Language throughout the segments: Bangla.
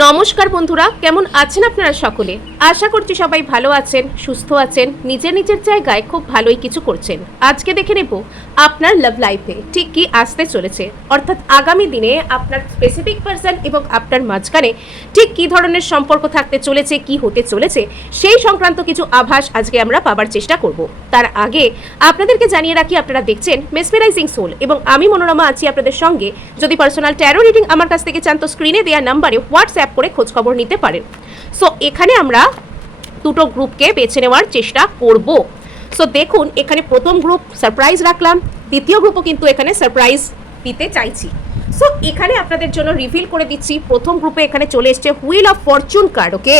নমস্কার বন্ধুরা, কেমন আছেন আপনারা সকলে? আশা করছি সবাই ভালো আছেন, সুস্থ আছেন, নিজের নিজের জায়গায় খুব ভালোই কিছু করছেন। আজকে দেখে নেব আপনার লাভ লাইফে ঠিক কি আসতে চলেছে, অর্থাৎ আগামী দিনে আপনার স্পেসিফিক পারসন এবং আপনার মাঝখানে ঠিক কি ধরনের সম্পর্ক থাকতে চলেছে, কি হতে চলেছে সেই সংক্রান্ত কিছু আভাস আজকে আমরা পাবার চেষ্টা করব। তার আগে আপনাদেরকে জানিয়ে রাখি, আপনারা দেখছেন মেসমেরাইজিং সোল এবং আমি মনোরমা আছি আপনাদের সঙ্গে। যদি পার্সোনাল ট্যারো রিডিং আমার কাছ থেকে চান তো স্ক্রিনে দেওয়া নাম্বারে হোয়াটসঅ্যাপ করে খোঁজখবর নিতে পারেন। সো এখানে আমরা দুটো গ্রুপকে বেছে নেওয়ার চেষ্টা করব। সো দেখুন, এখানে প্রথম গ্রুপ সারপ্রাইজ রাখলাম, দ্বিতীয় গ্রুপও কিন্তু এখানে সারপ্রাইজ দিতে চাইছি। সো এখানে আপনাদের জন্য রিভিল করে দিচ্ছি, প্রথম গ্রুপে এখানে চলে এসছে হুইল অফ ফরচুন কার্ড, ওকে,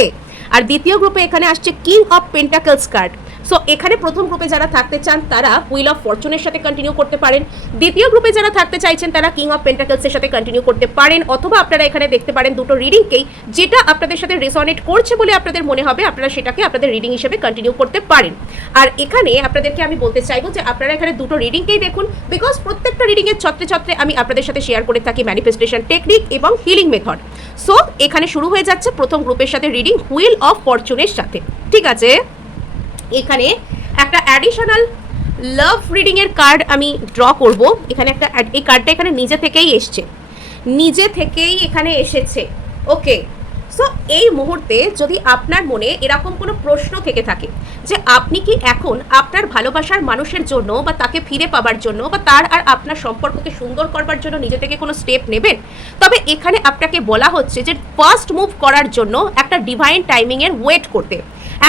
আর দ্বিতীয় গ্রুপে এখানে আসছে king of pentacles card. So এখানে প্রথম গ্রুপে যারা থাকতে চান তারা হুইল অফ ফরচুনের সাথে কন্টিনিউ করতে পারেন, দ্বিতীয় গ্রুপে যারা থাকতে চাইছেন তারা কিং অফ পেন্টাকলসের সাথে কন্টিনিউ করতে পারেন, অথবা আপনারা এখানে দেখতে পারেন দুটো রিডিংকেই, যেটা আপনাদের সাথে রেসনেট করছে বলে আপনাদের মনে হবে আপনারা সেটাকে আপনাদের রিডিং হিসেবে কন্টিনিউ করতে পারেন। আর এখানে আপনাদেরকে আমি বলতে চাইবো যে আপনারা এখানে দুটো রিডিংকেই দেখুন, বিকজ প্রত্যেকটা রিডিংয়ের ছত্রে ছত্রে আমি আপনাদের সাথে শেয়ার করে থাকি ম্যানিফেস্টেশন টেকনিক এবং হিলিং মেথড। সো এখানে শুরু হয়ে যাচ্ছে প্রথম গ্রুপের সাথে রিডিং হুইল অফ ফরচুনের সাথে, ঠিক আছে। এখানে একটা অ্যাডিশনাল লাভ রিডিং এর কার্ড আমি ড্র করব। এখানে একটা, এই কার্ডটা এখানে নিজে থেকেই এখানে এসেছে, ওকে। সো এই মুহূর্তে যদি আপনার মনে এরকম কোনো প্রশ্ন থেকে থাকে যে আপনি কি এখন আপনার ভালোবাসার মানুষের জন্য বা তাকে ফিরে পাবার জন্য বা তার আর আপনার সম্পর্ককে সুন্দর করবার জন্য নিজে থেকে কোনো স্টেপ নেবেন, তবে এখানে আপনাকে বলা হচ্ছে যে ফার্স্ট মুভ করার জন্য একটা ডিভাইন টাইমিংয়ের ওয়েট করতে,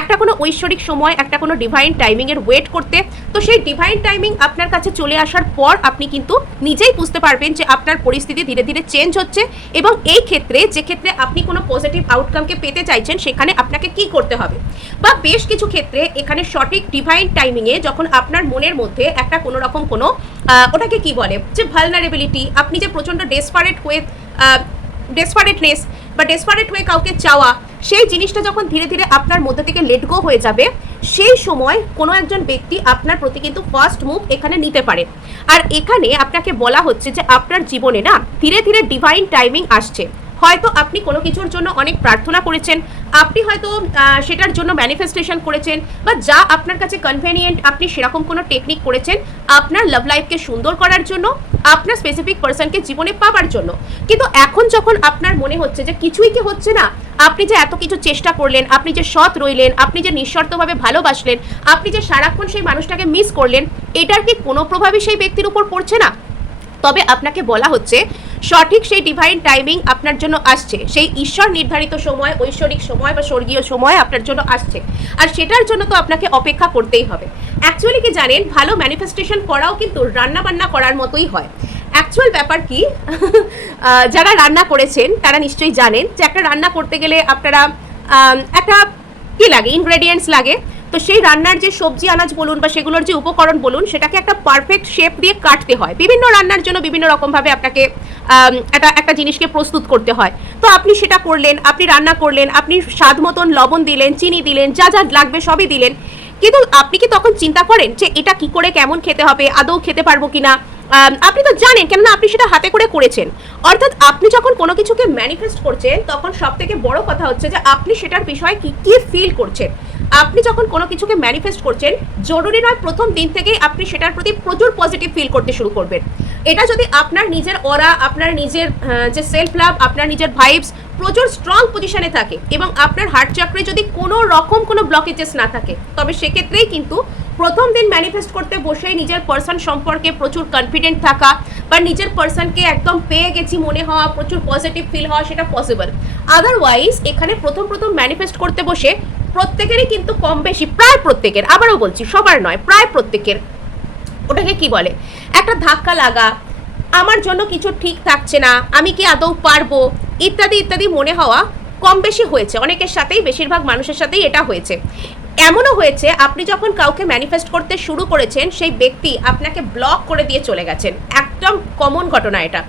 একটা কোনো ঐশ্বরিক সময়, একটা কোনো ডিভাইন টাইমিংয়ের ওয়েট করতে। তো সেই ডিভাইন টাইমিং আপনার কাছে চলে আসার পর আপনি কিন্তু নিজেই বুঝতে পারবেন যে আপনার পরিস্থিতি ধীরে ধীরে চেঞ্জ হচ্ছে, এবং এই ক্ষেত্রে যে ক্ষেত্রে আপনি কোনো পজিটিভ আউটকামকে পেতে চাইছেন সেখানে আপনাকে কি করতে হবে, বা বেশ কিছু ক্ষেত্রে এখানে সঠিক ডিভাইন টাইমিংয়ে যখন আপনার মনের মধ্যে একটা কোনো রকম কোনো ওটাকে কি বলে যে ভালনারেবিলিটি, আপনি যে প্রচণ্ড ডেসপারেটনেস বা ডেসপারেট হয়ে কাউকে চাওয়া, সেই জিনিসটা যখন ধীরে ধীরে আপনার মধ্যে থেকে লেট গো হয়ে যাবে, সেই সময় কোনো একজন ব্যক্তি আপনার প্রতি কিন্তু ফার্স্ট মুভ এখানে নিতে পারে। আর এখানে আপনাকে বলা হচ্ছে যে আপনার জীবনে না ধীরে ধীরে ডিভাইন টাইমিং আসছে। হয়তো আপনি কোনো কিছুর জন্য অনেক প্রার্থনা করেছেন, আপনি হয়তো সেটার জন্য ম্যানিফেস্টেশন করেছেন, বা যা আপনার কাছে কনভেনিয়েন্ট আপনি সেরকম কোনো টেকনিক করেছেন আপনার লাভ লাইফকে সুন্দর করার জন্য, আপনার স্পেসিফিক পার্সনকে জীবনে পাবার জন্য। কিন্তু এখন যখন আপনার মনে হচ্ছে যে কিছুই কি হচ্ছে না, আপনি যে এত কিছু চেষ্টা করলেন, আপনি যে সৎ রইলেন, আপনি যে নিঃশর্তভাবে ভালোবাসলেন, আপনি যে সারাক্ষণ সেই মানুষটাকে মিস করলেন, এটার কি কোনো প্রভাবই সেই ব্যক্তির উপর পড়ছে না? তবে আপনাকে বলা হচ্ছে সঠিক সেই ডিভাইন টাইমিং আপনার জন্য আসছে, সেই ঈশ্বর নির্ধারিত সময়, ঐশ্বরিক সময় বা স্বর্গীয় সময় আপনার জন্য আসছে, আর সেটার জন্য তো আপনাকে অপেক্ষা করতেই হবে। অ্যাকচুয়ালি কি জানেন, ভালো ম্যানিফেস্টেশন করাও কিন্তু রান্নাবান্না করার মতোই হয়। অ্যাকচুয়াল ব্যাপার কি, যারা রান্না করেছেন তারা নিশ্চয়ই জানেন যে একটা রান্না করতে গেলে আপনারা একটা কি লাগে, ইনগ্রেডিয়েন্টস লাগে। তো সেই রান্নার যে সবজি আনাজ বলুন বা সেগুলোর যে উপকরণ বলুন, সেটাকে একটা পারফেক্ট শেপ দিয়ে কাটতে হয়। বিভিন্ন রান্নার জন্য বিভিন্ন রকমভাবে আপনাকে একটা জিনিসকে প্রস্তুত করতে হয়। তো আপনি সেটা করলেন, আপনি রান্না করলেন, আপনি স্বাদ মতন লবণ দিলেন, চিনি দিলেন, যা যা লাগবে সবই দিলেন, কিন্তু আপনি কি তখন চিন্তা করেন যে এটা কি করে কেমন খেতে হবে, আদৌ খেতে পারবো কিনা? আপনি তো জানেন, কেননা আপনি সেটা হাতে করে করেছেন। অর্থাৎ আপনি যখন কোনো কিছুকে ম্যানিফেস্ট করছেন তখন সব থেকে বড় কথা হচ্ছে যে আপনি সেটার বিষয়ে কি কি ফিল করছেন। আপনি যখন কোনো কিছুকে ম্যানিফেস্ট করছেন, জরুরি নয় প্রথম দিন থেকেই আপনি সেটার প্রতি প্রচুর পজিটিভ ফিল করতে শুরু করবেন। এটা যদি আপনার নিজের অরা, আপনার নিজের যে সেলফ লাভ, আপনার নিজের ভাইবস প্রচুর স্ট্রং পজিশনে থাকে এবং আপনার হার্ট চক্রে যদি কোনো রকম কোনো ব্লকেজেস না থাকে, তবে সেক্ষেত্রেই কিন্তু প্রথম দিন ম্যানিফেস্ট করতে বসেই নিজের পার্সন সম্পর্কে প্রচুর কনফিডেন্ট থাকা বা নিজের পার্সনকে একদম পেয়ে গেছি মনে হওয়া, প্রচুর পজিটিভ ফিল হওয়া, সেটা পসিবল। আদারওয়াইজ এখানে প্রথম ম্যানিফেস্ট করতে বসে প্রত্যেকেরই কিন্তু কম বেশি, প্রায় প্রত্যেকের, আবারও বলছি সবার নয়, প্রায় প্রত্যেকের ওটাকে কি বলে, একটা ধাক্কা লাগা, আমার জন্য কিছু ঠিক থাকছে না, আমি কি আদৌ পারবো, ইত্যাদি ইত্যাদি মনে হওয়া কম বেশি হয়েছে অনেকের সাথেই, বেশিরভাগ মানুষের সাথেই এটা হয়েছে। এমনও হয়েছে আপনি যখন কাউকে ম্যানিফেস্ট করতে শুরু করেছেন, সেই ব্যক্তি আপনাকে ব্লক করে দিয়ে চলে গেছেন। একদম কমন ঘটনা এটা।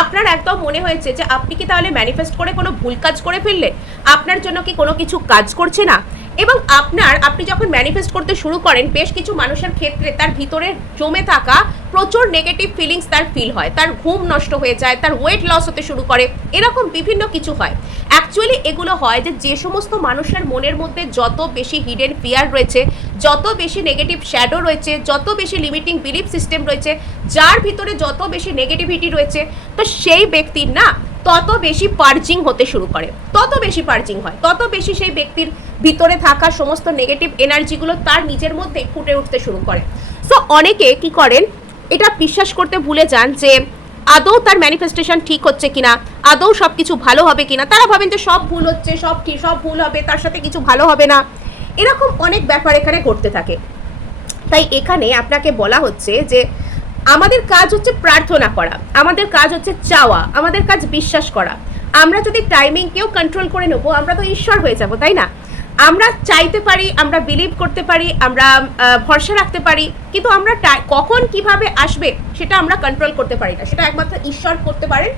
আপনার একদম মনে হয়েছে যে আপনি কি তাহলে ম্যানিফেস্ট করে কোনো ভুল কাজ করে ফেললেন, আপনার জন্য কি কোনো কিছু কাজ করছে না, এবং আপনি যখন ম্যানিফেস্ট করতে শুরু করেন, বেশ কিছু মানুষের ক্ষেত্রে তার ভিতরে জমে থাকা প্রচুর নেগেটিভ ফিলিংস তার ফিল হয়, তার ঘুম নষ্ট হয়ে যায়, তার ওয়েট লস হতে শুরু করে, এরকম বিভিন্ন কিছু হয়। অ্যাকচুয়ালি এগুলো হয় যে সমস্ত মানুষের মনের মধ্যে যত বেশি হিডেন ফিয়ার রয়েছে, যত বেশি নেগেটিভ শ্যাডো রয়েছে, যত বেশি লিমিটিং বিলিফ সিস্টেম রয়েছে, যার ভিতরে যত বেশি নেগেটিভিটি রয়েছে, তো সেই ব্যক্তির না তত বেশি পার্জিং হতে শুরু করে, তত বেশি পার্জিং হয়, তত বেশি সেই ব্যক্তির ভিতরে থাকা সমস্ত নেগেটিভ এনার্জিগুলো তার নিজের মধ্যে ফুটে উঠতে শুরু করে। সো অনেকে কি করেন, এটা বিশ্বাস করতে ভুলে যান যে আদৌ তার ম্যানিফেস্টেশন ঠিক হচ্ছে কিনা, আদৌ সব কিছু ভালো হবে কিনা। তারা ভাবেন যে সব ভুল হচ্ছে, সব ঠিক, সব ভুল হবে, তার সাথে কিছু ভালো হবে না, এরকম অনেক ব্যাপার এখানে ঘটতে থাকে। তাই এখানে আপনাকে বলা হচ্ছে যে আমাদের কাজ হচ্ছে প্রার্থনা করা, আমাদের কাজ হচ্ছে চাওয়া, আমাদের কাজ বিশ্বাস করা। আমরা যদি টাইমিংকেও কন্ট্রোল করে নেবো, আমরা তো ঈশ্বর হয়ে যাব, তাই না? আমরা চাইতে পারি, আমরা বিলিভ করতে পারি, আমরা ভরসা রাখতে পারি, কিন্তু আমরা কখন কিভাবে আসবে সেটা আমরা কন্ট্রোল করতে পারি না, সেটা একমাত্র ঈশ্বর করতে পারেন।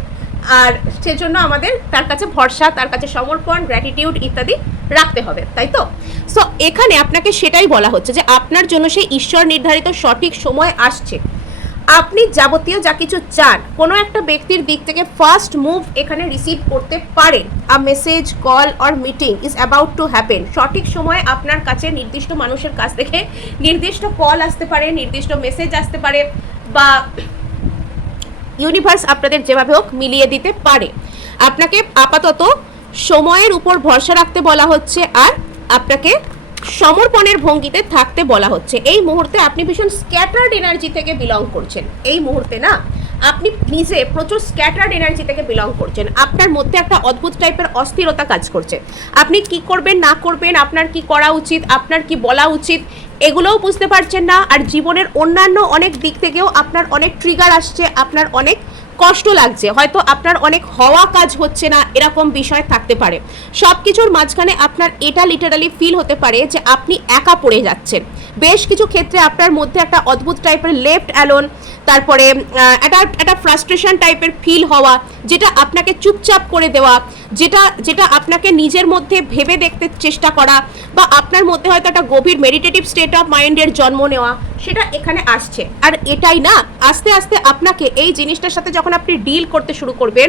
আর সেজন্য আমাদের তার কাছে ভরসা, তার কাছে সমর্পণ, গ্র্যাটিটিউড ইত্যাদি রাখতে হবে, তাই তো? সো এখানে আপনাকে সেটাই বলা হচ্ছে যে আপনার জন্য সেই ঈশ্বর নির্ধারিত সঠিক সময় আসছে। আপনি যাবতীয় যা কিছু চান, কোনো একটা ব্যক্তির দিক থেকে ফার্স্ট মুভ এখানে রিসিভ করতে পারেন। আ message, call or meeting is about to happen. সঠিক সময়ে আপনার কাছে নির্দিষ্ট মানুষের কাছ থেকে নির্দিষ্ট কল আসতে পারে, নির্দিষ্ট মেসেজ আসতে পারে, বা ইউনিভার্স আপনাদের যেভাবে হোক মিলিয়ে দিতে পারে। আপনাকে আপাতত সময়ের উপর ভরসা রাখতে বলা হচ্ছে, আর আপনাকে সমর্পণের ভঙ্গিতে থাকতে বলা হচ্ছে। এই মুহূর্তে আপনি ভীষণ স্ক্যাটার্ড এনার্জি থেকে বিলং করছেন। এই মুহূর্তে না আপনি নিজে প্রচুর স্ক্যাটার্ড এনার্জি থেকে বিলং করছেন। আপনার মধ্যে একটা অদ্ভুত টাইপের অস্থিরতা কাজ করছে। আপনি কি করবেন না করবেন, আপনার কি করা উচিত, আপনার কি বলা উচিত, এগুলোও বুঝতে পারছেন না। আর জীবনের অন্যান্য অনেক দিক থেকেও আপনার অনেক ট্রিগার আসছে, আপনার অনেক কষ্ট লাগছে, হয়তো আপনার অনেক হওয়া কাজ হচ্ছে না, এরকম বিষয় থাকতে পারে। সব কিছুর মাঝখানে আপনার এটা লিটারালি ফিল হতে পারে যে আপনি একা পড়ে যাচ্ছেন। বেশ কিছু ক্ষেত্রে আপনার মধ্যে একটা অদ্ভুত টাইপের লেফট অ্যালোন, তারপরে একটা ফ্রাস্ট্রেশন টাইপের ফিল হওয়া, যেটা আপনাকে চুপচাপ করে দেওয়া, যেটা আপনাকে নিজের মধ্যে ভেবে দেখতে চেষ্টা করা, বা আপনার মধ্যে হয়তো একটা গভীর মেডিটেটিভ স্টেট অফ মাইন্ডের জন্ম নেওয়া, সেটা এখানে আসছে। আর এটাই না, আস্তে আস্তে আপনাকে এই জিনিসটার সাথে যখন আপনি ডিল করতে শুরু করবেন,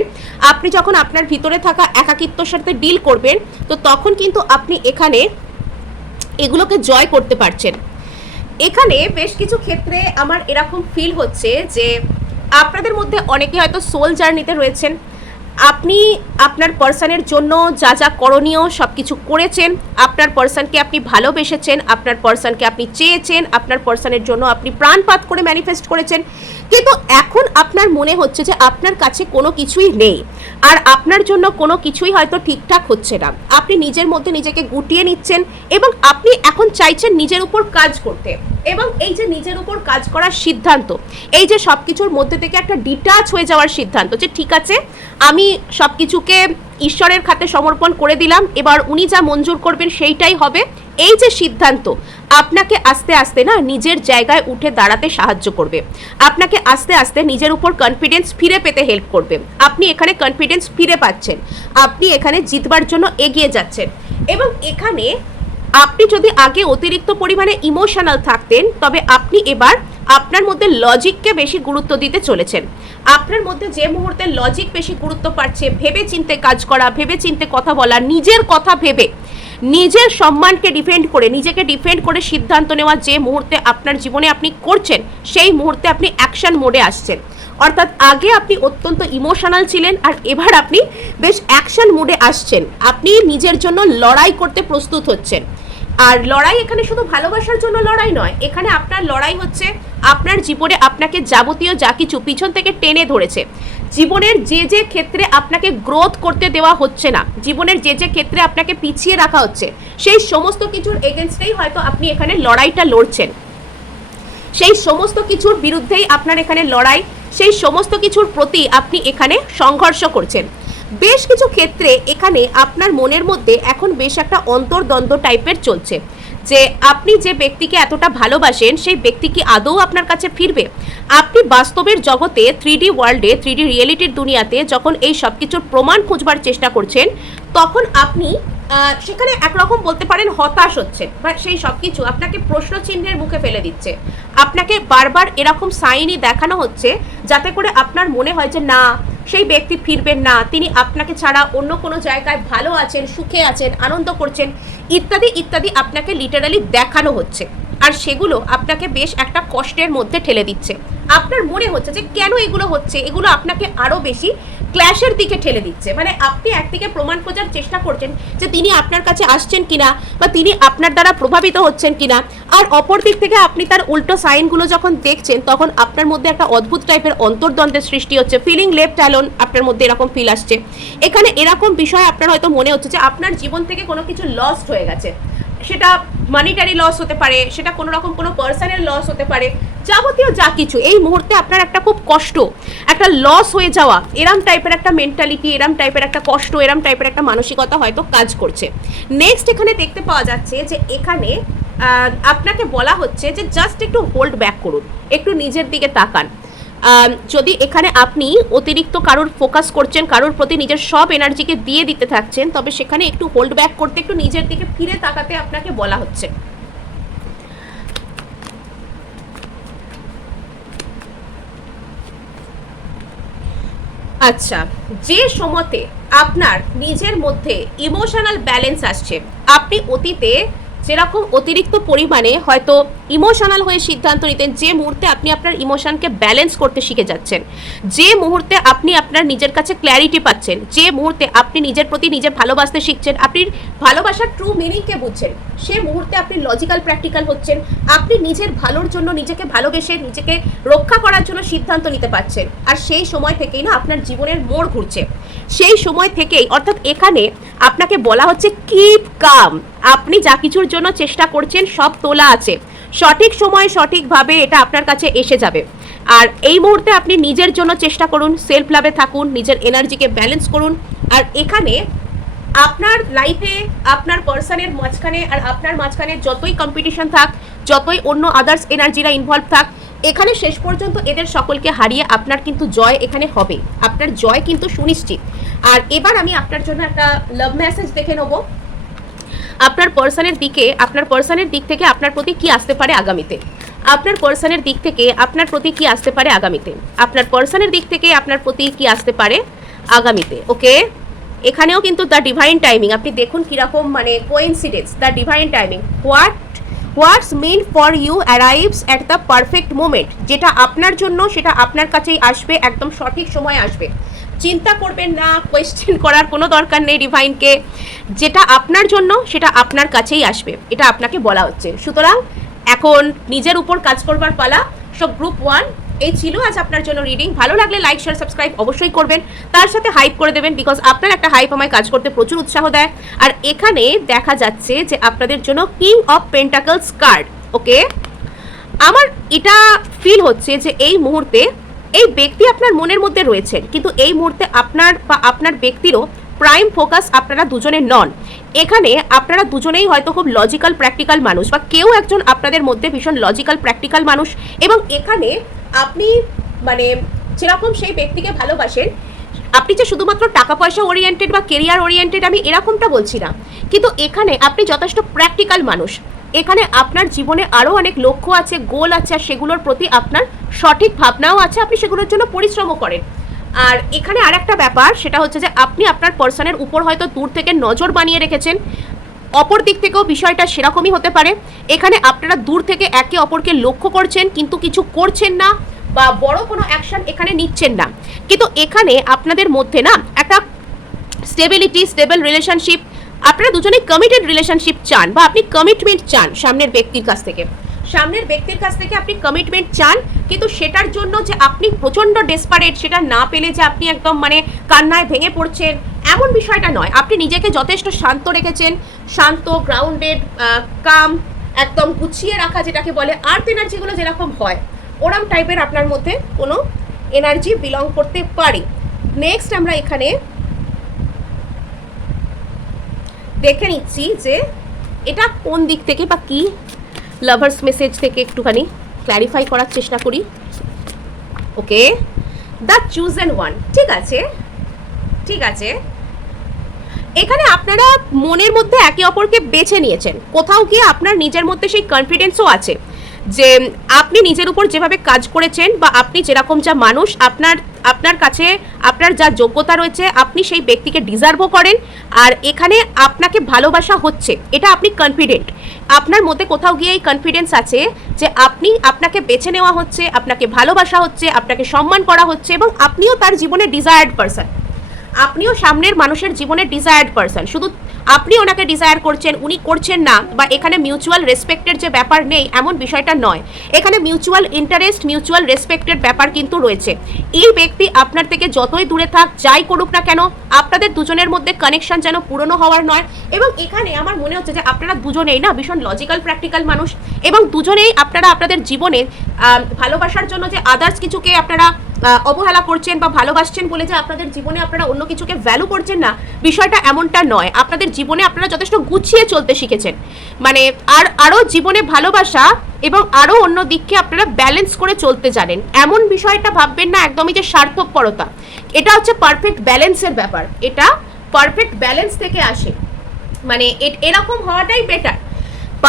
আপনি যখন আপনার ভিতরে থাকা একাকিত্বর সাথে ডিল করবেন, তো তখন কিন্তু আপনি এখানে এগুলোকে জয় করতে পারছেন। এখানে বেশ কিছু ক্ষেত্রে আমার এরকম ফিল হচ্ছে যে আপনাদের মধ্যে অনেকে হয়তো সোল জার্নিতে রয়েছেন। আপনি আপনার পার্সনের জন্য যা যা করণীয় সব কিছু করেছেন, আপনার পার্সনকে আপনি ভালোবেসেছেন, আপনার পার্সনকে আপনি চেয়েছেন, আপনার পার্সনের জন্য আপনি প্রাণপাত করে ম্যানিফেস্ট করেছেন, কিন্তু এখন আপনার মনে হচ্ছে যে আপনার কাছে কোনো কিছুই নেই, আর আপনার জন্য কোনো কিছুই হয়তো ঠিকঠাক হচ্ছে না। আপনি নিজের মধ্যে নিজেকে গুটিয়ে নিচ্ছেন এবং আপনি এখন চাইছেন নিজের উপর কাজ করতে। এবং এই যে নিজের উপর কাজ করার সিদ্ধান্ত, এই যে সব কিছুর মধ্যে থেকে একটা ডিটাচ হয়ে যাওয়ার সিদ্ধান্ত, যে ঠিক আছে আমি সব কিছুকে ঈশ্বরের খাতে সমর্পণ করে দিলাম, এবার উনি যা মঞ্জুর করবেন সেইটাই হবে, এই যে সিদ্ধান্ত আপনাকে আস্তে আস্তে না নিজের জায়গায় উঠে দাঁড়াতে সাহায্য করবে, আপনাকে আস্তে আস্তে নিজের উপর কনফিডেন্স ফিরে পেতে হেল্প করবে। আপনি এখানে কনফিডেন্স ফিরে পাচ্ছেন, আপনি এখানে জিতবার জন্য এগিয়ে যাচ্ছেন। এবং এখানে আপনি যদি আগে অতিরিক্ত পরিমাণে ইমোশনাল থাকতেন, তবে আপনি এবার আপনার মধ্যে লজিককে বেশি গুরুত্ব দিতে চলেছেন। আপনার মধ্যে যে মুহূর্তে লজিক বেশি গুরুত্ব পাচ্ছে, ভেবে চিন্তে কাজ করা, ভেবে চিন্তে কথা বলা, নিজের কথা ভেবে, নিজের সম্মানকে ডিফেন্ড করে, নিজেকে ডিফেন্ড করে সিদ্ধান্ত নেওয়া যে মুহূর্তে আপনার জীবনে আপনি করছেন, সেই মুহূর্তে আপনি অ্যাকশন মোডে আসছেন। অর্থাৎ আগে আপনি অত্যন্ত ইমোশনাল ছিলেন, আর এবার আপনি বেশ অ্যাকশন মোডে আসছেন। আপনি নিজের জন্য লড়াই করতে প্রস্তুত হচ্ছেন। আর লড়াই এখানে শুধু ভালোবাসার জন্য লড়াই নয়, এখানে আপনার লড়াই হচ্ছে আপনার জীবনে আপনাকে যাবতীয় যা কিছু পিছন থেকে টেনে ধরেছে, জীবনের যে যে ক্ষেত্রে আপনাকে গ্রোথ করতে দেওয়া হচ্ছে না, জীবনের যে যে ক্ষেত্রে আপনাকে পিছিয়ে রাখা হচ্ছে, সেই সমস্ত কিছুর এগেনস্টেই হয়তো আপনি এখানে লড়াইটা লড়ছেন। সেই সমস্ত কিছুর বিরুদ্ধেই আপনার এখানে লড়াই, সেই সমস্ত কিছুর প্রতি আপনি এখানে সংঘর্ষ করছেন। বেশ কিছু ক্ষেত্রে এখানে আপনার মনের মধ্যে এখন বেশ একটা অন্তর্দ্বন্দ্ব টাইপের চলছে, যে আপনি যে ব্যক্তিকে এতটা ভালোবাসেন, সেই ব্যক্তি কি আদৌ আপনার কাছে ফিরবে। আপনি বাস্তবের জগতে 3D ওয়ার্ল্ডে, 3D রিয়েলিটির দুনিয়াতে যখন এই সব কিছুর প্রমাণ খুঁজবার চেষ্টা করছেন, তখন আপনি সেখানে একরকম বলতে পারেন হতাশ হচ্ছে, বা সেই সব কিছু আপনাকে প্রশ্ন চিহ্নের মুখে ফেলে দিচ্ছে। আপনাকে বারবার এরকম সাইনই দেখানো হচ্ছে যাতে করে আপনার মনে হয় যে না, সেই ব্যক্তি ফিরবেন না, তিনি আপনাকে ছাড়া অন্য কোনো জায়গায় ভালো আছেন, সুখে আছেন, আনন্দ করছেন, ইত্যাদি ইত্যাদি আপনাকে লিটারালি দেখানো হচ্ছে। আর সেগুলো আপনাকে বেশ একটা কষ্টের মধ্যে ঠেলে দিচ্ছে। আপনার মনে হচ্ছে যে কেন এগুলো হচ্ছে, এগুলো আপনাকে আরও বেশি ক্ল্যাশের দিকে ঠেলে দিচ্ছে। মানে আপনি একদিকে প্রমাণ খোঁজার চেষ্টা করছেন যে তিনি আপনার কাছে আসছেন কিনা, বা তিনি আপনার দ্বারা প্রভাবিত হচ্ছেন কিনা, আর অপর দিক থেকে আপনি তার উল্টো সাইনগুলো যখন দেখছেন তখন আপনার মধ্যে একটা অদ্ভুত টাইপের অন্তর্দ্বন্দ্বের সৃষ্টি হচ্ছে। ফিলিং লেফট অ্যালোন আপনার মধ্যে এরকম ফিল আসছে। এখানে এরকম বিষয় আপনার হয়তো মনে হচ্ছে যে আপনার জীবন থেকে কোনো কিছু লস্ট হয়ে গেছে। সেটা মানিটারি লস হতে পারে, সেটা কোনো রকম কোনো পার্সনের লস হতে পারে, যাবতীয় যা কিছু এই মুহূর্তে আপনার একটা খুব কষ্ট, একটা লস হয়ে যাওয়া, এরম টাইপের একটা মেন্টালিটি, এরম টাইপের একটা কষ্ট, এরম টাইপের একটা মানসিকতা হয়তো কাজ করছে। নেক্সট এখানে দেখতে পাওয়া যাচ্ছে যে এখানে আপনাকে বলা হচ্ছে যে জাস্ট একটু হোল্ড ব্যাক করুন, একটু নিজের দিকে তাকান। যদি এখানে আপনি অতিরিক্ত কারোর ফোকাস করছেন, কারোর প্রতি নিজের সব এনার্জিকে দিয়ে দিতে থাকছেন, তবে সেখানে একটু হোল্ড ব্যাক করতে, একটু নিজের দিকে ফিরে তাকাতে আপনাকে বলা হচ্ছে। আচ্ছা, যে সময়তে আপনার নিজের মধ্যে ইমোশনাল ব্যালেন্স আসছে, আপনি অতীতে যেরকম অতিরিক্ত পরিমাণে হয়তো ইমোশনাল হয়ে সিদ্ধান্ত নিতেন, যে মুহূর্তে আপনি আপনার ইমোশনকে ব্যালেন্স করতে শিখে যাচ্ছেন, যে মুহূর্তে আপনি আপনার নিজের কাছে ক্ল্যারিটি পাচ্ছেন, যে মুহূর্তে আপনি নিজের প্রতি নিজে ভালোবাসতে শিখছেন, আপনি ভালোবাসার ট্রু মিনিংকে বুঝছেন, সে মুহূর্তে আপনি লজিক্যাল প্র্যাকটিক্যাল হচ্ছেন, আপনি নিজের ভালোর জন্য, নিজেকে ভালোবেসে নিজেকে রক্ষা করার জন্য সিদ্ধান্ত নিতে পারছেন। আর সেই সময় থেকেই না আপনার জীবনের মোড় ঘুরছে। সেই সময় থেকেই, অর্থাৎ এখানে আপনাকে বলা হচ্ছে কিপ কাম, আপনি যা কিছুর জন্য চেষ্টা করছেন সব তোলা আছে, সঠিক সময় সঠিকভাবে এটা আপনার কাছে এসে যাবে। আর এই মুহূর্তে আপনি নিজের জন্য চেষ্টা করুন, সেলফ লাভে থাকুন, নিজের এনার্জিকে ব্যালেন্স করুন। আর এখানে আপনার লাইফে আপনার পার্সনের মাঝখানে আর আপনার মাঝখানে যতই কম্পিটিশন থাক, যতই অন্য আদার্স এনার্জিরা ইনভলভ থাক, এখানে শেষ পর্যন্ত এদের সকলকে হারিয়ে আপনার কিন্তু জয় এখানে হবে, আপনার জয় কিন্তু সুনিশ্চিত। আর এবার আমি আপনার জন্য একটা লাভ মেসেজ দেখে নেব। আপনার পার্সনের দিক থেকে আপনার প্রতি কি আসতে পারে আগামীতে, আপনার পার্সনের দিক থেকে আপনার প্রতি কি আসতে পারে আগামীতে, আপনার পার্সনের দিক থেকে আপনার প্রতি কি আসতে পারে আগামীতে। ওকে, এখানেও কিন্তু দ্য ডিভাইন টাইমিং, আপনি দেখুন কিরকম মানে coincidence, the divine timing, what's meant for you arrives at the perfect moment. যেটা আপনার জন্য সেটা আপনার কাছেই আসবে, একদম সঠিক সময় আসবে। চিন্তা করবেন না, কোয়েশ্চেন করার কোনো দরকার নেই ডিভাইনকে, যেটা আপনার জন্য সেটা আপনার কাছেই আসবে, এটা আপনাকে বলা হচ্ছে। সুতরাং এখন নিজের উপর কাজ করবার পালা। সো গ্রুপ 1 এই ছিল আজ আপনার জন্য রিডিং। ভালো লাগলে লাইক শেয়ার সাবস্ক্রাইব অবশ্যই করবেন, তার সাথে হাইপ করে দেবেন, বিকজ আপনার একটা হাইপ আমায় কাজ করতে প্রচুর উৎসাহ দেয়। আর এখানে দেখা যাচ্ছে যে আপনাদের জন্য কিং অফ পেন্টাকলস কার্ড। ওকে, আমার এটা ফিল হচ্ছে যে এই মুহূর্তে এই ব্যক্তি আপনার মনের মধ্যে রয়েছেন, কিন্তু এই মুহূর্তে আপনার বা আপনার ব্যক্তিরও প্রাইম ফোকাস আপনারা দুজনে নন। এখানে আপনারা দুজনেই হয়তো খুব লজিক্যাল প্র্যাকটিক্যাল মানুষ, বা কেউ একজন আপনাদের মধ্যে ভীষণ লজিক্যাল প্র্যাকটিক্যাল মানুষ, এবং এখানে আপনি মানে যেরকম সেই ব্যক্তিকে ভালোবাসেন, আপনি যে শুধুমাত্র টাকা পয়সা ওরিয়েন্টেড বা কেরিয়ার ওরিয়েন্টেড আমি এরকমটা বলছি না, কিন্তু এখানে আপনি যথেষ্ট প্র্যাকটিক্যাল মানুষ। এখানে আপনার জীবনে আরও অনেক লক্ষ্য আছে, গোল আছে, আর সেগুলোর প্রতি আপনার সঠিক ভাবনাও আছে, আপনি সেগুলোর জন্য পরিশ্রমও করেন। আর এখানে আর একটা ব্যাপার, সেটা হচ্ছে যে আপনি আপনার পার্সনের উপর হয়তো দূর থেকে নজর বানিয়ে রেখেছেন, অপর দিক থেকেও বিষয়টা সেরকমই হতে পারে। এখানে আপনারা দূর থেকে একে অপরকে লক্ষ্য করছেন কিন্তু কিছু করছেন না, বা বড় কোনো অ্যাকশন এখানে নিচ্ছেন না। কিন্তু এখানে আপনাদের মধ্যে না একটা স্টেবল রিলেশনশিপ, আপনারা দুজনেই কমিটেড রিলেশনশিপ চান, বা আপনি কমিটমেন্ট চান সামনের ব্যক্তির কাছ থেকে, আপনি কমিটমেন্ট চান, কিন্তু সেটার জন্য যে আপনি প্রচণ্ড ডেসপারেট, সেটা না পেলে যে আপনি একদম মানে কান্নায় ভেঙে পড়ছেন, এমন বিষয়টা নয়। আপনি নিজেকে যথেষ্ট শান্ত রেখেছেন, শান্ত, গ্রাউন্ডেড, কাম, একদম গুছিয়ে রাখা, যেটাকে বলে আর্থ এনার্জিগুলো যেরকম হয় ওরম টাইপের আপনার মধ্যে কোনো এনার্জি বিলং করতে পারে। নেক্সট আমরা এখানে দেখে নিচ্ছি যে এটা কোন দিক থেকে বা কি লাভার্স মেসেজ থেকে একটুখানি ক্ল্যারিফাই করার চেষ্টা করি। ওকে, দ্য চুজেন ওয়ান, ঠিক আছে, এখানে আপনারা মনের মধ্যে একে অপরকে বেছে নিয়েছেন, কোথাও গিয়ে আপনার নিজের মধ্যে সেই কনফিডেন্সও আছে যে আপনি নিজের উপর যেভাবে কাজ করেছেন বা আপনি যেরকম যা মানুষ, আপনার কাছে আপনার যা যোগ্যতা রয়েছে আপনি সেই ব্যক্তিকে ডিজার্ভও করেন, আর এখানে আপনাকে ভালোবাসা হচ্ছে, এটা আপনি কনফিডেন্ট। আপনার মধ্যে কোথাও গিয়ে এই কনফিডেন্স আছে যে আপনাকে বেছে নেওয়া হচ্ছে, আপনাকে ভালোবাসা হচ্ছে, আপনাকে সম্মান করা হচ্ছে, এবং আপনিও তার জীবনে ডিজায়ার্ড পারসন, আপনিও সামনের মানুষের জীবনে ডিজায়ার্ড পারসন। শুধু আপনি ওনাকে ডিজায়ার করছেন, উনি করছেন না, বা এখানে মিউচুয়াল রেসপেক্টের যে ব্যাপার নেই এমন বিষয়টা নয়, এখানে মিউচুয়াল ইন্টারেস্ট, মিউচুয়াল রেসপেক্টের ব্যাপার কিন্তু রয়েছে। এই ব্যক্তি আপনার থেকে যতই দূরে থাক, যাই করুক না কেন, আপনাদের দুজনের মধ্যে কানেকশন যেন পুরনো হওয়ার নয়। এবং এখানে আমার মনে হচ্ছে যে আপনারা দুজনেই না ভীষণ লজিক্যাল প্র্যাকটিক্যাল মানুষ, এবং দুজনেই আপনারা আপনাদের জীবনে ভালোবাসার জন্য যে আদার্স কিছুকে আপনারা অবহেলা করছেন বা ভালোবাসছেন বলে যে আপনাদের জীবনে আপনারা অন্য কিছুকে ভ্যালু করছেন না, বিষয়টা এমনটা নয়। আপনাদের জীবনে আপনারা যথেষ্ট গুছিয়ে চলতে শিখেছেন, মানে আরও জীবনে ভালোবাসা এবং আরও অন্য দিককে আপনারা ব্যালেন্স করে চলতে জানেন। এমন বিষয়টা ভাববেন না একদমই যে স্বার্থপরতা, এটা হচ্ছে পারফেক্ট ব্যালেন্সের ব্যাপার, এটা পারফেক্ট ব্যালেন্স থেকে আসে, মানে এরকম হওয়াটাই বেটার।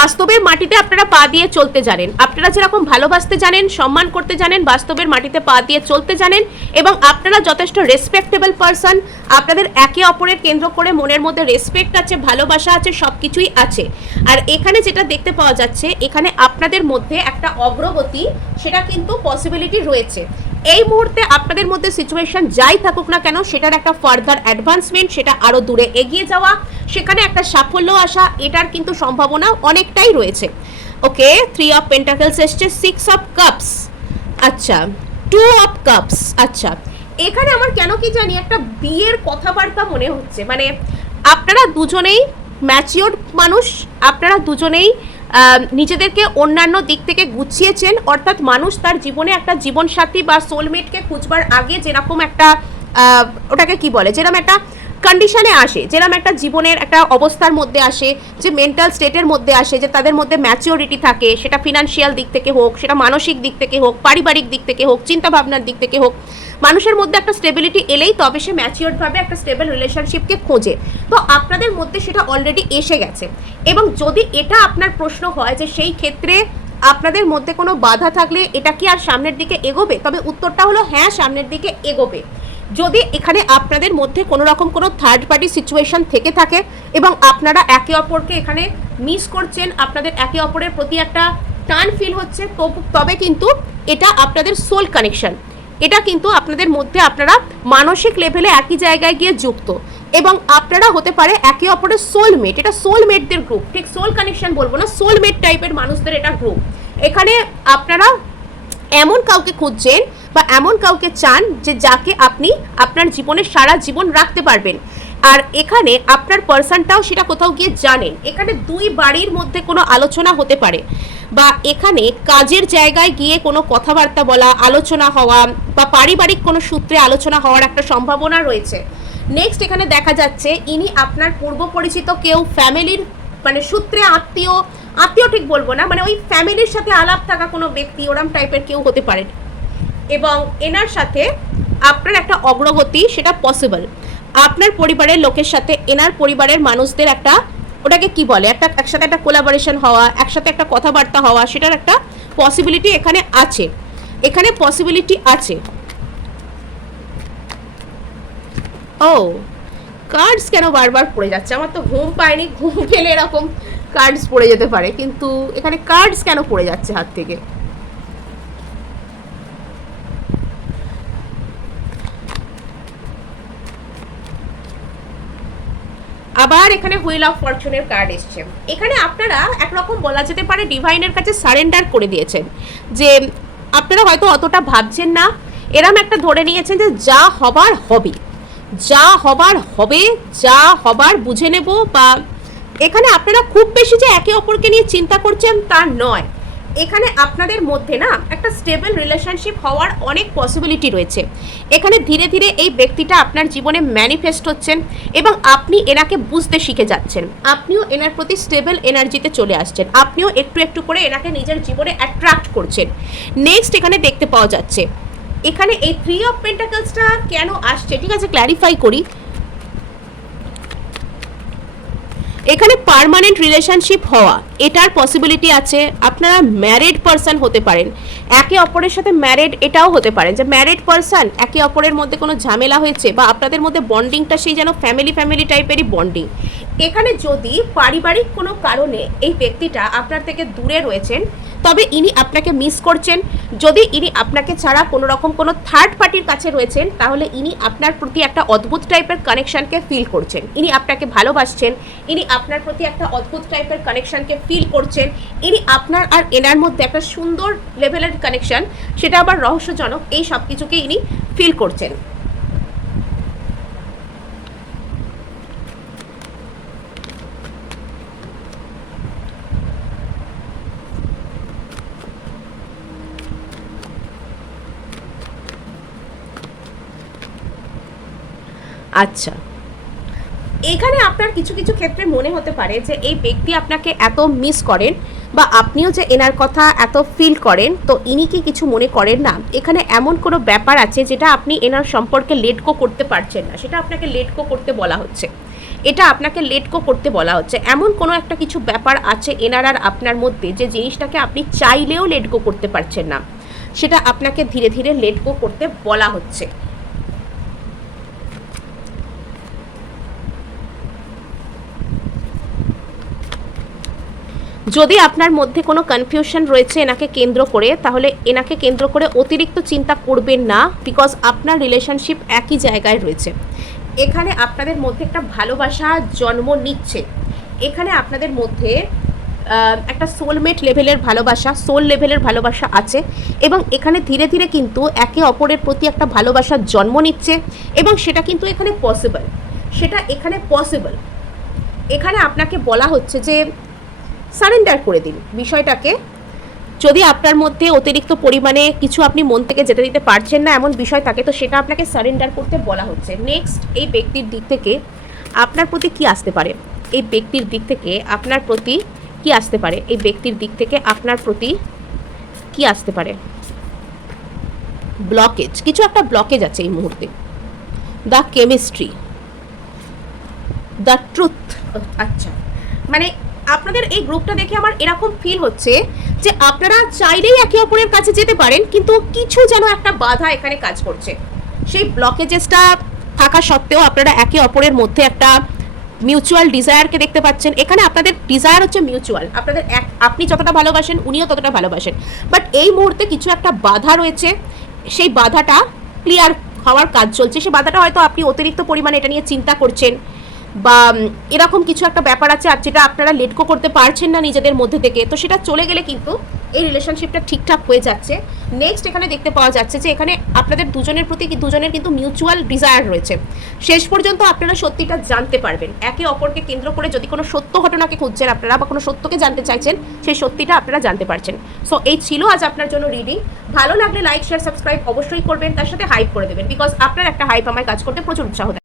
বাস্তবের মাটিতে আপনারা পা দিয়ে চলতে জানেন, আপনারা যেরকম ভালোবাসতে জানেন, সম্মান করতে জানেন, বাস্তবের মাটিতে পা দিয়ে চলতে জানেন, এবং আপনারা যথেষ্ট রেসপেক্টেবল পারসন। আপনাদের একে অপরের কেন্দ্র করে মনের মধ্যে রেসপেক্ট আছে, ভালোবাসা আছে, সব কিছুই আছে। আর এখানে যেটা দেখতে পাওয়া যাচ্ছে, এখানে আপনাদের মধ্যে একটা অগ্রগতি, সেটা কিন্তু পসিবিলিটি রয়েছে। এই মুহূর্তে আপনাদের মধ্যে সিচুয়েশন যাই থাকুক না কেন, সেটার একটা ফার্দার অ্যাডভান্সমেন্ট, সেটা আরও দূরে এগিয়ে যাওয়া, সেখানে একটা সাফল্য আসা, এটার কিন্তু সম্ভাবনা অনেকটাই রয়েছে। ওকে, 3 অফ পেন্টাকলস এসছে, 6 অফ কাপস, আচ্ছা 2 অফ কাপস। আচ্ছা, এখানে আমার কেন কি জানি একটা বিয়ের কথাবার্তা মনে হচ্ছে, মানে আপনারা দুজনেই ম্যাচিওর মানুষ, আপনারা দুজনেই নিজেদেরকে অন্যান্য দিক থেকে গুছিয়েছেন, অর্থাৎ মানুষ তার জীবনে একটা জীবনসাথী বা সোলমেটকে খুঁজবার আগে যেরকম একটা ওটাকে কি বলে, যেরকম একটা কন্ডিশনে আসে, যেরকম একটা জীবনের একটা অবস্থার মধ্যে আসে, যে মেন্টাল স্টেটের মধ্যে আসে, যে তাদের মধ্যে ম্যাচিওরিটি থাকে, সেটা ফিনান্সিয়াল দিক থেকে হোক, সেটা মানসিক দিক থেকে হোক, পারিবারিক দিক থেকে হোক, চিন্তাভাবনার দিক থেকে হোক, মানুষের মধ্যে একটা স্টেবিলিটি এলেই তবে সে ম্যাচিওরভাবে একটা স্টেবল রিলেশনশিপকে খোঁজে। তো আপনাদের মধ্যে সেটা অলরেডি এসে গেছে, এবং যদি এটা আপনার প্রশ্ন হয় যে সেই ক্ষেত্রে আপনাদের মধ্যে কোনো বাধা থাকলে এটা কি আর সামনের দিকে এগোবে, তবে উত্তরটা হলো হ্যাঁ, সামনের দিকে এগোবে। যদি এখানে আপনাদের মধ্যে কোনো রকম কোনো থার্ড পার্টি সিচুয়েশন থেকে থাকে এবং আপনারা একে অপরকে এখানে মিস করছেন, আপনাদের একে অপরের প্রতি একটা টান ফিল হচ্ছে, তবে কিন্তু এটা আপনাদের সোল কানেকশন, এটা কিন্তু আপনাদের মধ্যে আপনারা মানসিক লেভেলে একই জায়গায় গিয়ে যুক্ত, এবং আপনারা হতে পারে একে অপরের সোলমেট। এটা সোলমেটদের গ্রুপ, ঠিক সোল কানেকশন বলবো না, সোলমেট টাইপের মানুষদের এটা গ্রুপ। এখানে আপনারা এমন কাউকে খুঁজছেন বা এমন কাউকে চান যে যাকে আপনি আপনার জীবনে সারা জীবন রাখতে পারবেন। আর এখানে আপনার পার্সনটাও সেটা কোথাও গিয়ে জানেন। এখানে দুই বাড়ির মধ্যে কোনো আলোচনা হতে পারে, বা এখানে কাজের জায়গায় গিয়ে কোনো কথাবার্তা বলা, আলোচনা হওয়া, বা পারিবারিক কোনো সূত্রে আলোচনা হওয়ার একটা সম্ভাবনা রয়েছে। নেক্সট এখানে দেখা যাচ্ছে ইনি আপনার পূর্ব পরিচিত কেউ, ফ্যামিলির মানে সূত্রে আত্মীয় ঠিক বলবো না, মানে ওই ফ্যামিলির সাথে আলাপ থাকা কোনো ব্যক্তি, ওরম টাইপের কেউ হতে পারেন, এবং এনার সাথে আপনার একটা অগ্রগতি সেটা পসিবল। আপনার পরিবারের লোকের সাথে এনার পরিবারের মানুষদের একটা ওটাকে কি বলে, একটা একসাথে একটা কোলাবোরেশন হওয়া, একসাথে একটা কথাবার্তা হওয়া, সেটার একটা পসিবিলিটি এখানে আছে, এখানে পসিবিলিটি আছে। ও, কার্ডস কেন বারবার পড়ে যাচ্ছে, আমার তো ঘুম পায়নি, ঘুম পেলে এরকম কার্ডস পড়ে যেতে পারে, কিন্তু এখানে কার্ডস কেন পড়ে যাচ্ছে হাত থেকে? আবার এখানে হুইল অফ ফরচুনের কার্ড এসছে। এখানে আপনারা একরকম বলা যেতে পারে ডিভাইনের কাছে সারেন্ডার করে দিয়েছেন, যে আপনারা হয়তো অতটা ভাবছেন না, এরম একটা ধরে নিয়েছেন যে যা হবার হবে, যা হবার হবে, যা হবার বুঝে নেব। বা এখানে আপনারা খুব বেশি যে একে অপরকে নিয়ে চিন্তা করছেন তা নয়, এখানে আপনাদের মধ্যে না একটা স্টেবল রিলেশনশিপ হওয়ার অনেক পসিবিলিটি রয়েছে। এখানে ধীরে ধীরে এই ব্যক্তিটা আপনার জীবনে ম্যানিফেস্ট হচ্ছেন, এবং আপনি এনাকে বুঝতে শিখে যাচ্ছেন, আপনিও এনার প্রতি স্টেবল এনার্জিতে চলে আসছেন, আপনিও একটু একটু করে এনাকে নিজের জীবনে অ্যাট্রাক্ট করছেন। নেক্সট এখানে দেখতে পাওয়া যাচ্ছে, এখানে এই 3 অফ পেন্টাকলসটা কেন আসছে, ঠিক আছে ক্ল্যারিফাই করি। এখানে পার্মানেন্ট রিলেশনশিপ হওয়া এটার পসিবিলিটি আছে। আপনারা ম্যারিড পারসন হতে পারেন, একে অপরের সাথে ম্যারিড এটাও হতে পারেন যে ম্যারিড পারসন, একে অপরের মধ্যে কোনো ঝামেলা হয়েছে বা আপনাদের মধ্যে বন্ডিংটা সেই যেন ফ্যামিলি টাইপেরই বন্ডিং। এখানে যদি পারিবারিক কোনো কারণে এই ব্যক্তিটা আপনার থেকে দূরে রয়েছেন, তবে ইনি আপনাকে মিস করছেন। যদি ইনি আপনাকে ছাড়া কোনো রকম কোনো থার্ড পার্টির কাছে রয়েছেন, তাহলে ইনি আপনার প্রতি একটা অদ্ভুত টাইপের কানেকশনকে ফিল করছেন। ইনি আপনাকে ভালোবাসছেন, ইনি আপনার প্রতি একটা অদ্ভুত টাইপের কানেকশনকে ফিল করছেন। ইনি আপনার আর এনার মধ্যে একটা সুন্দর লেভেলের কানেকশন, সেটা আবার রহস্যজনক, এই সব কিছুকে ইনি ফিল করছেন। আচ্ছা, এখানে আপনার কিছু কিছু ক্ষেত্রে মনে হতে পারে যে এই ব্যক্তি আপনাকে এত মিস করেন বা আপনিও যে এনার কথা এত ফিল করেন, তো ইনি কি কিছু মনে করেন না? এখানে এমন কোনো ব্যাপার আছে যেটা আপনি এনার সম্পর্কে লেট গো করতে পারছেন না, সেটা আপনাকে লেট গো করতে বলা হচ্ছে। এটা আপনাকে লেট গো করতে বলা হচ্ছে। এমন কোনো একটা কিছু ব্যাপার আছে এনার আর আপনার মধ্যে, যে জিনিসটাকে আপনি চাইলেও লেট গো করতে পারছেন না, সেটা আপনাকে ধীরে ধীরে লেট গো করতে বলা হচ্ছে। যদি আপনার মধ্যে কোনো কনফিউশন রয়েছে এনাকে কেন্দ্র করে, তাহলে এনাকে কেন্দ্র করে অতিরিক্ত চিন্তা করবেন না, বিকজ আপনার রিলেশনশিপ একই জায়গায় রয়েছে। এখানে আপনাদের মধ্যে একটা ভালোবাসা জন্ম নিচ্ছে। এখানে আপনাদের মধ্যে একটা সোলমেট লেভেলের ভালোবাসা, সোল লেভেলের ভালোবাসা আছে, এবং এখানে ধীরে ধীরে কিন্তু একে অপরের প্রতি একটা ভালোবাসার জন্ম নিচ্ছে, এবং সেটা কিন্তু এখানে পসিবল, সেটা এখানে পসিবল। এখানে আপনাকে বলা হচ্ছে যে সারেন্ডার করে দিন বিষয়টাকে। যদি আপনার মধ্যে অতিরিক্ত পরিমাণে কিছু আপনি মন থেকে যেতে দিতে পারছেন না এমন বিষয় থাকে, তো সেটা আপনাকে সারেন্ডার করতে বলা হচ্ছে। নেক্সট, এই ব্যক্তির দিক থেকে আপনার প্রতি কি আসতে পারে? এই ব্যক্তির দিক থেকে আপনার প্রতি কি আসতে পারে? এই ব্যক্তির দিক থেকে আপনার প্রতি কি আসতে পারে? ব্লকেজ, কিছু একটা ব্লকেজ আছে এই মুহূর্তে। The chemistry, the truth. আচ্ছা, মানে আপনাদের এই গ্রুপটা দেখে আমার এরকম ফিল হচ্ছে যে আপনারা চাইলেই একে অপরের কাছে যেতে পারেন, কিন্তু কিছু যেন একটা বাধা এখানে কাজ করছে। সেই ব্লকেজেসটা থাকা সত্ত্বেও আপনারা একে অপরের মধ্যে একটা মিউচুয়াল ডিজায়ারকে দেখতে পাচ্ছেন। এখানে আপনাদের ডিজায়ার হচ্ছে মিউচুয়াল, আপনাদের আপনি যতটা ভালোবাসেন উনিও ততটা ভালোবাসেন, বাট এই মুহূর্তে কিছু একটা বাধা রয়েছে, সেই বাধাটা ক্লিয়ার হওয়ার কাজ চলছে। সেই বাধাটা হয়তো আপনি অতিরিক্ত পরিমাণে এটা নিয়ে চিন্তা করছেন, বা এরকম কিছু একটা ব্যাপার আছে আর যেটা আপনারা লেট গো করতে পারছেন না নিজেদের মধ্যে থেকে, তো সেটা চলে গেলে কিন্তু এই রিলেশনশিপটা ঠিকঠাক হয়ে যাচ্ছে। নেক্সট, এখানে দেখতে পাওয়া যাচ্ছে যে এখানে আপনাদের দুজনের প্রতি দুজনের কিন্তু মিউচুয়াল ডিজায়ার রয়েছে। শেষ পর্যন্ত আপনারা সত্যিটা জানতে পারবেন, একে অপরকে কেন্দ্র করে যদি কোনো সত্য ঘটনাকে খুঁজছেন আপনারা বা কোনো সত্যকে জানতে চাইছেন, সেই সত্যিটা আপনারা জানতে পারছেন। সো এই ছিল আজ আপনার জন্য রিডিং। ভালো লাগলে লাইক শেয়ার সাবস্ক্রাইব অবশ্যই করবেন, তার সাথে হাইপ করে দেবেন, বিকজ আপনার একটা হাইপ আমায় কাজ করতে প্রচুর উৎসাহ দেয়।